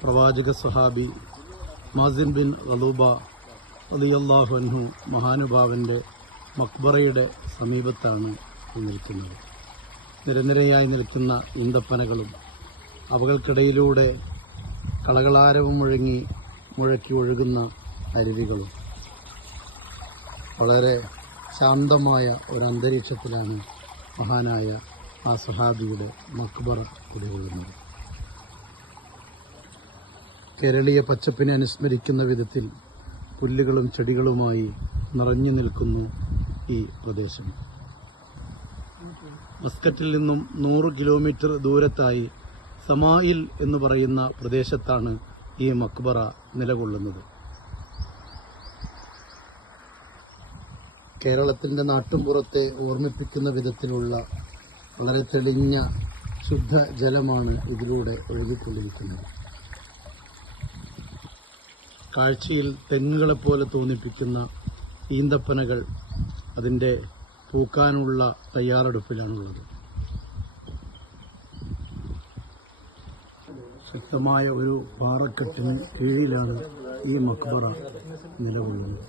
പ്രവാചക സ്വഹാബി മാസിൻ ബിൻ ഖലൂബ റളിയല്ലാഹു അൻഹു മഹാനുഭാവന്റെ മക്ബറയുടെ സമീപത്താണ് നിൽക്കുന്നത്. നിരനിരയായി നിൽക്കുന്ന ഈന്തപ്പനകളും അവകൾക്കിടയിലൂടെ കളകളാരവം മുഴക്കി ഒഴുകുന്ന അരുവികളും വളരെ ശാന്തമായ ഒരു അന്തരീക്ഷത്തിലാണ് മഹാനായ ആ സ്വഹാബിയുടെ മക്ബറ കുടികൊള്ളുന്നത്. കേരളീയ പച്ചപ്പിനെ അനുസ്മരിക്കുന്ന വിധത്തിൽ പുല്ലുകളും ചെടികളുമായി നിറഞ്ഞു നിൽക്കുന്നു ഈ പ്രദേശം. മസ്കറ്റിൽ നിന്നും 100 കിലോമീറ്റർ ദൂരത്തായി സമായിൽ എന്ന് പറയുന്ന പ്രദേശത്താണ് ഈ മക്ബറ നിലകൊള്ളുന്നത്. കേരളത്തിൻ്റെ നാട്ടുംപുറത്തെ ഓർമ്മിപ്പിക്കുന്ന വിധത്തിലുള്ള വളരെ തെളിഞ്ഞ ശുദ്ധ ജലമാണ് ഇതിലൂടെ ഒഴുകിക്കൊണ്ടിരിക്കുന്നത്. കാഴ്ചയിൽ തെങ്ങുകളെപ്പോലെ തോന്നിപ്പിക്കുന്ന ഈന്തപ്പനകൾ അതിൻ്റെ പൂക്കാനുള്ള തയ്യാറെടുപ്പിലാണുള്ളത്. ശക്തമായ ഒരു പാറക്കെട്ടിന് കീഴിലാണ് ഈ മക്ബറ നിലകൊള്ളുന്നത്.